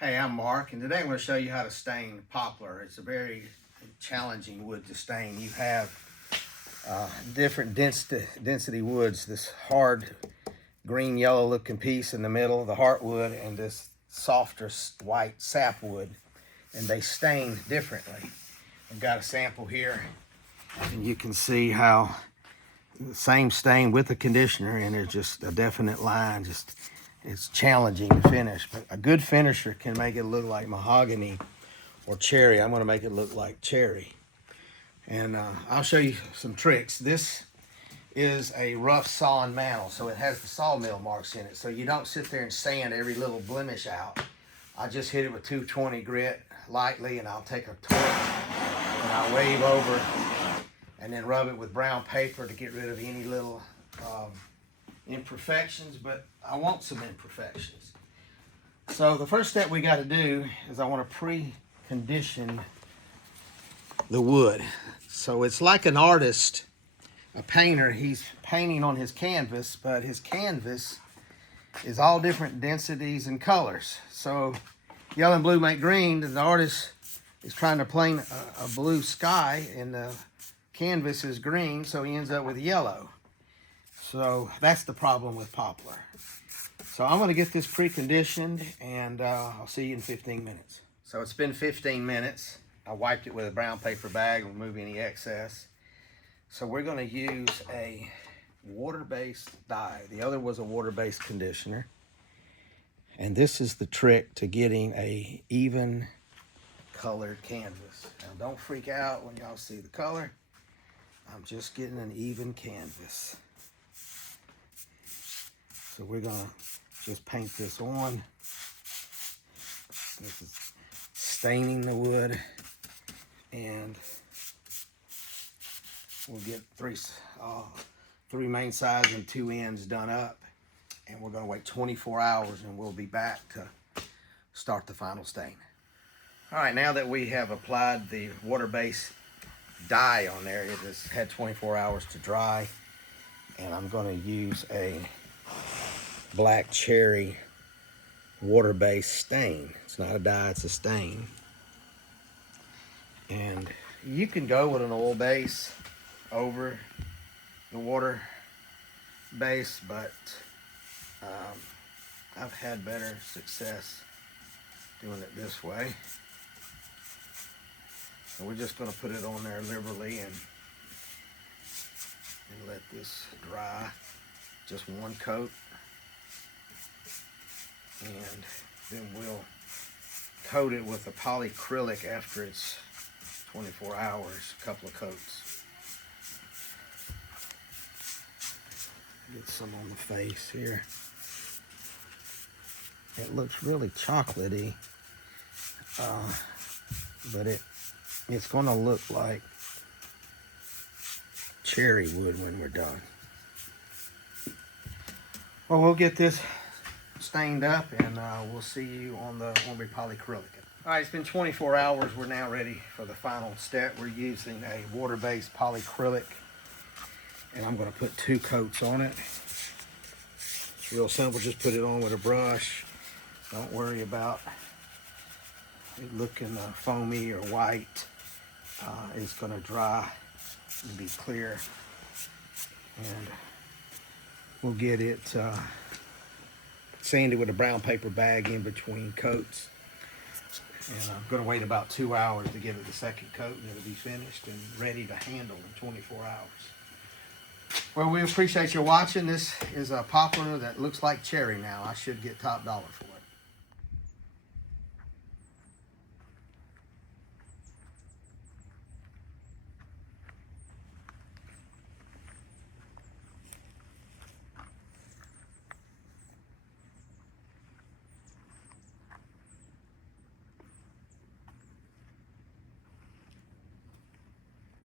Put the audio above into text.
Hey, I'm Mark, and today I'm going to show you how to stain poplar. It's a very challenging wood to stain. You have different density woods, this hard green yellow looking piece in the middle, the heartwood, and this softer white sapwood, and they stain differently. I've got a sample here, and you can see how the same stain with the conditioner, and there's just a definite line. It's challenging to finish, but a good finisher can make it look like mahogany or cherry. I'm going to make it look like cherry, and I'll show you some tricks. This is a rough sawn mantle, so it has the sawmill marks in it, so you don't sit there and sand every little blemish out. I just hit it with 220 grit lightly, and I'll take a torch and I'll wave over and then rub it with brown paper to get rid of any little imperfections, but I want some imperfections. So the first step we got to do is I want to pre-condition the wood. So it's like an artist, a painter. He's painting on his canvas, but his canvas is all different densities and colors. So yellow and blue make green. The artist is trying to paint a blue sky, and the canvas is green, so he ends up with yellow. So that's the problem with poplar. So I'm going to get this pre-conditioned, and I'll see you in 15 minutes. So it's been 15 minutes. I wiped it with a brown paper bag, remove any excess. So we're going to use a water-based dye. The other was a water-based conditioner. And this is the trick to getting a even colored canvas. Now don't freak out when y'all see the color. I'm just getting an even canvas. So we're gonna just paint this on. This is staining the wood, and we'll get three main sides and 2 ends done up, and we're gonna wait 24 hours, and we'll be back to start the final stain. All right, now that we have applied the water-based dye on there, it has had 24 hours to dry, and I'm gonna use a black cherry water-based stain. It's not a dye, it's a stain. And you can go with an oil base over the water base, but I've had better success doing it this way. So we're just going to put it on there liberally and let this dry. Just one coat. And then we'll coat it with a polyacrylic after it's 24 hours, a couple of coats. Get some on the face here. It looks really chocolatey, but it's going to look like cherry wood when we're done. Well, we'll get this stained up, and we'll see you on when we polyacrylic it. All right, it's been 24 hours. We're now ready for the final step. We're using a water-based polyacrylic, and I'm going to put 2 coats on it. It's real simple. Just put it on with a brush. Don't worry about it looking foamy or white. It's going to dry and be clear, and we'll get it sanded with a brown paper bag in between coats. And I'm going to wait about 2 hours to give it the second coat, and it'll be finished and ready to handle in 24 hours. Well, we appreciate you watching. This is a poplar that looks like cherry now. I should get top dollar for it.